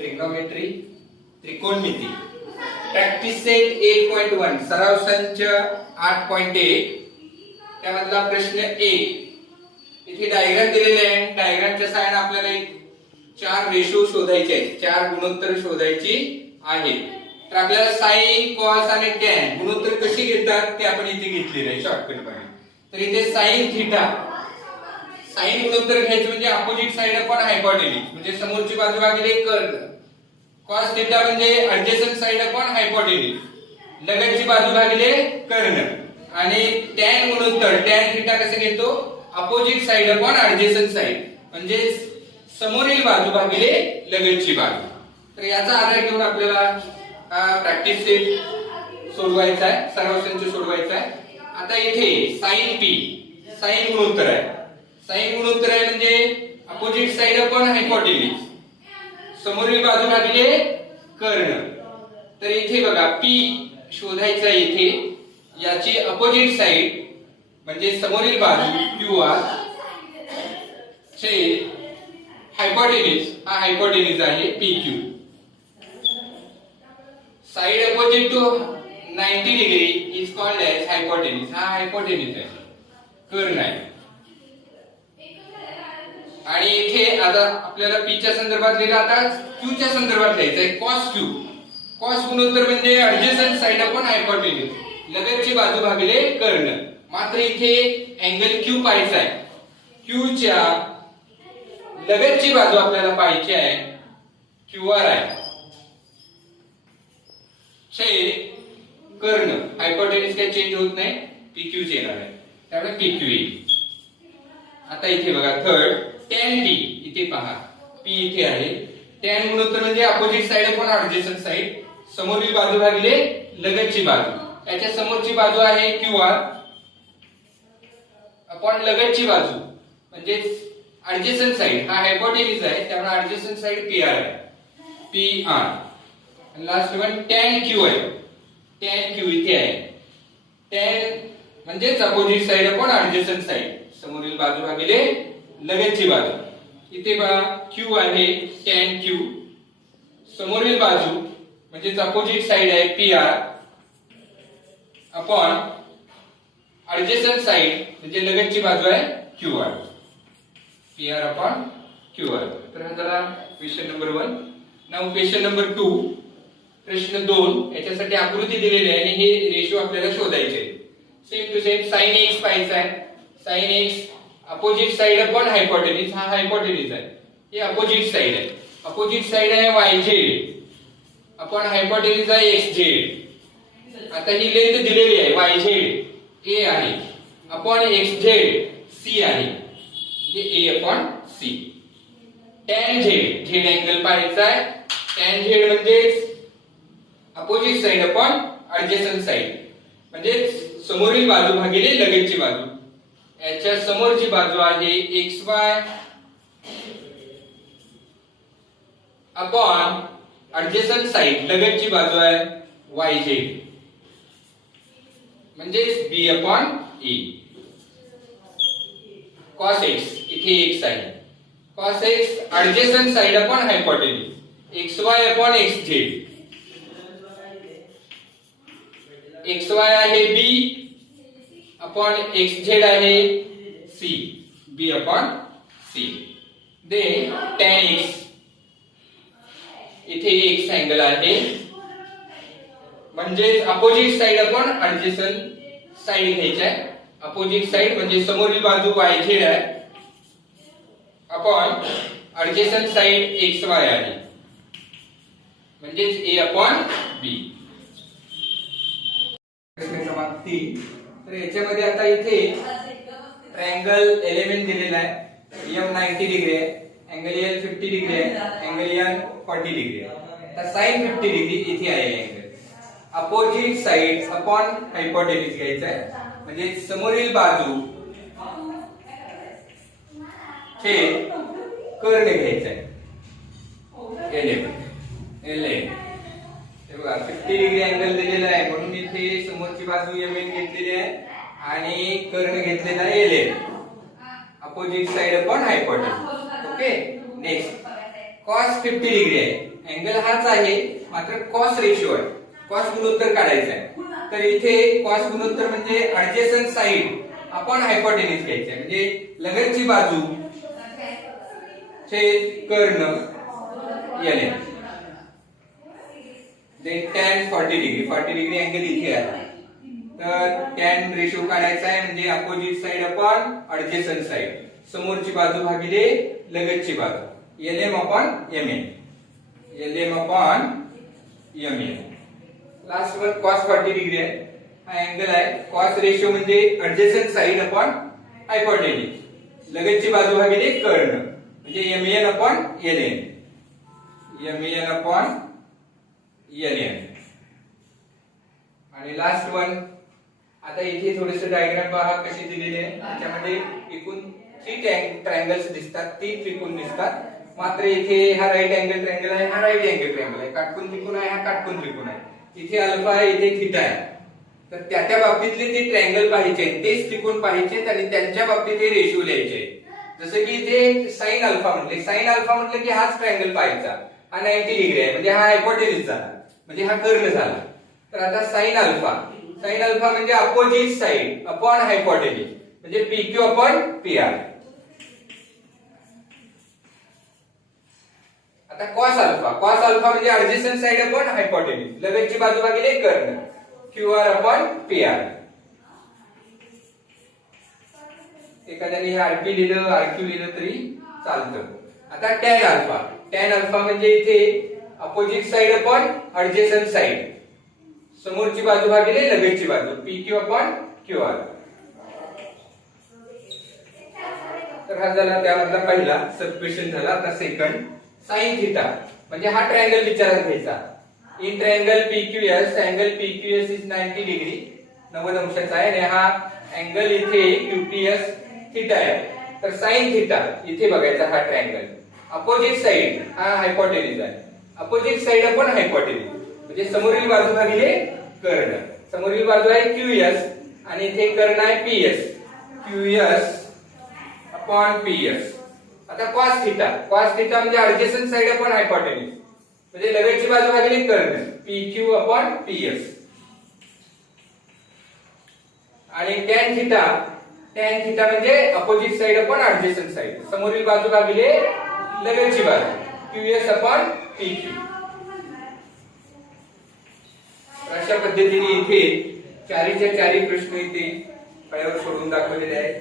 Trigonometry त्रिकोणमिती practice set 8.1 सराव संच 8.1 त्यामधला प्रश्न 1 इथे डायग्राम दिलेले आहे. डायग्रामच्या सहाय्याने आपल्याला चार रेशो शोधायचे आहेत, चार गुणोत्तर शोधायची आहेत. तर आपल्याला साइन कॉस आणि टॅन गुणोत्तर कशी घेतात ते आपण इथे घेतलेले आहे शॉर्टकट मध्ये. तर इथे साइन थीटा साइन गुणोत्तर घ्यायचं म्हणजे अपोजिट साइड अपॉन हायपोटेन्यूज म्हणजे समोरची बाजू भागिले कर्ण. कॉस थीटा म्हणजे ऍडजसंट साइड अपॉन हायपोटेन्यूज लगतची बाजू भागिले कर्ण. आणि टॅन गुणोत्तर टॅन थीटा कसे घेतो opposite side upon adjacent side म्हणजे समोरील बाजू भागिले लगतची बाजू. तर याचा आधार घेऊन आपल्याला प्रॅक्टिस सेट सोडवायचा आहे, सराव संच सोडवायचा आहे. आता इथे साइन पी साइन गुणोत्तर आहे. साइन गुणोत्तर आहे म्हणजे अपोजिट साइड अपॉन हायपोटेन्यूज समोरील बाजू भागिले कर्ण. तर इथे बघा पी शोधायचा आहे. इथे याची अपोजिट साइड म्हणजे समोरील बाजू क्यू आर छेद हायपोटेन्यूज हा हायपोटेन्यूज आहे P Q. Side opposite to 90 degree is called as hypotenuse. हा हायपोटेन्यूज आहे, कर्ण आहे. आणि इथे आता आपल्याला पी च्या संदर्भात लिहिलं, आता क्यू च्या संदर्भात लिहायचं आहे कॉस क्यू. कॉस गुणोत्तर म्हणजे ऍडजसंट साइड अपॉन हायपोटेन्यूज लगतची बाजू भागिले कर्ण. मात्र इथे अँगल क्यू पाहायचा आहे. क्यू च्या लगतची बाजू आपल्याला पाहायची आहे क्यू आर आहे छेद कर्ण. हायपोटेन्यूज काही चेंज होत नाही, पी क्यू येणार आहे त्यामुळे पी क्यू येईल. आता इथे बघा थर्ड टॅन टी इथे पहा पी इथे आहे. टॅन गुणोत्तर म्हणजे opposite side upon adjacent side समोरील बाजू भागिले लगतची बाजू. याच्या समोरची बाजू आहे क्यू आर अपॉन लगतची बाजू म्हणजे ऍडजसंट साइड हा हायपोटेन्यूज आहे त्यामुळे ऍडजसंट साइड पी आर आहे P R. Last one tan Q आहे. टॅन क्यू इथे आहे. टॅन म्हणजे opposite side upon adjacent side समोरील बाजू भागिले लगतची बाजू. इथे पहा क्यू आहे टॅन क्यू समोरील बाजू म्हणजे अपोजिट साइड आहे P R upon adjacent side म्हणजे लगतची बाजू आहे Q R P R upon Q R. तर हा झाला question number 1. Now question number 2 प्रश्न 2 याच्यासाठी आकृती दिलेली आहे आणि हे रेशो आपल्याला शोधायचे. Same to same sine X पाहायचा आहे. Sine X opposite side upon hypotenuse हा हायपोटेन्यूज आहे, हे अपोजिट साइड आहे. अपोजिट साइड आहे वाय झेड अपॉन हायपोटेन्यूज आहे एक्स झेड. आता ही लेंथ दिलेली आहे वाय झेड ए आहे अपॉन एक्स झेड सी आहे म्हणजे A upon C. Tan Z Z angle पाहायचा आहे. टॅन झेड म्हणजे opposite side upon adjacent side म्हणजे समोरील बाजू भागिले लगतची बाजू. याच्या समोरची बाजू आहे X Y upon adjacent side लगतची बाजू आहे वाय झेड म्हणजे B upon A. Cos X इथे एक्स आहे. Cos X adjacent side upon hypotenuse X Y upon X Z. X Y आहे बी अपॉन एक्स झेड आहे C B upon C. Then tan X इथे X angle आहे म्हणजे opposite side upon adjacent side घ्यायची आहे. Opposite side म्हणजे समोरील बाजू वाय झेड आहे upon adjacent side x Y आहे म्हणजे ए अपॉन बी. प्रश्न क्रमांक 3. तर याच्यामध्ये आता इथे ट्रायंगल एलिमेंट दिलेला आहे. एम 90 डिग्री आहे, अँगल एल 50 डिग्री आहे, अँगल एन 40 डिग्री आहे. तर साइन 50 डिग्री इथे आहे अँगल. अपोजिट साइड अपॉन हायपोटेन्यूज घ्यायचा आहे म्हणजे समोरील बाजू छेद कर्ण घ्यायचा आहे एल एन. हे बघा 50 डिग्री अँगल दिलेला आहे म्हणून इथे समोरची बाजू एम एन घेतलेली आहे आणि कर्ण घेतलेला आहे L N opposite side upon hypotenuse. Okay next cos 50 degree आहे अँगल हाच आहे, मात्र कॉस रेशो आहे, कॉस गुणोत्तर काढायचा आहे. तर इथे कॉस गुणोत्तर म्हणजे ऍडजेसंट साइड आपण हायपोटेन्यूज घ्यायचे, म्हणजे लगतची बाजू छेद कर्ण LN. Then tan 40 degree angle इथे आहे, तर tan रेशो काढायचा आहे, म्हणजे opposite side upon adjacent side, समोरची बाजू भागिले लगतची बाजू, LM upon MN. LM upon MN. Last one cos 40 degree आहे, हा अँगल आहे. कॉस रेशो म्हणजे ऍडजेसंट साइड अपॉन हायपोटेन्यूज, लगतची बाजू भागिले कर्ण, म्हणजे MN upon LN. MN upon LN. आणि लास्ट वन, आता इथे थोडेसे डायग्राम पहा कसे दिलेले आहे. त्याच्यामध्ये एकूण 3 ट्रायंगल्स दिसतात, 3 त्रिकोण दिसतात, मात्र इथे हा राईट अँगल ट्रायंगल आहे, हा राईट अँगल ट्रायंगल आहे, काटकोन त्रिकोण आहे, हा काटकोन त्रिकोण आहे. इथे अल्फा आहे, इथे थीटा आहे. तर त्या बाबतीतले ते ट्रायंगल पाहिजे, तेच त्रिकोण पाहिजे आणि त्यांच्या बाबतीत हे रेशो लिहायचे. जसं की इथे साइन अल्फा म्हटले, साइन अल्फा म्हटलं की हाच ट्रायंगल पाहायचा, हा 90 डिग्री आहे, म्हणजे हा हायपोटेन्यूज झाला, म्हणजे हा कर्ण झाला. तर आता साइन अल्फा म्हणजे अपोजिट साइड अपॉन हायपोटेन्यूज, म्हणजे PQ अपॉन PR. आता कॉस अल्फा म्हणजे ऍडजेसंट साइड अपॉन हायपोटेन्यूज, लगतची बाजू भागिले कर्ण, QR अपॉन PR. एखाद्याने हे RP लिहिलं, RQ लिहिलं तरी चालतं. आता tan अल्फा म्हणजे इथे opposite side upon adjacent side, समोरची बाजू भागिले लगतची बाजू, PQ अपॉन QR. तर हा झाला त्यामधला पहिला सब क्वेश्चन झाला. आता सेकंड, साइन थीटा म्हणजे हा ट्रायंगल विचारात घ्यायचा. In triangle PQS, angle PQS is 90 degree, 90 अंशाचा आहे, आणि हा अँगल इथे QPS थीटा आहे. तर साइन थीटा इथे बघायचा, हा ट्रायंगल अपोजिट साइड, हा हायपोटेन्यूज आहे, अपोजिट साइड अपॉन हायपोटेन्यूज, म्हणजे समोरील बाजू भागिले कर्ण. समोरील बाजू आहे QS आणि इथे कर्ण आहे PS, QS अपॉन PS. आता cos थीटा म्हणजे ऍडजेसंट साइड अपॉन हायपोटेन्यूज, म्हणजे लगतची बाजू भागिले कर्ण, PQ अपॉन PS. आणि tan थीटा म्हणजे opposite side upon adjacent side, समोरील बाजू भागिले लगतची बाजू, QS अपॉन PQ. अशा पद्धतीने इथे चारीच्या चारी प्रश्न इथे फळ्यावर सोडून दाखवलेले आहेत.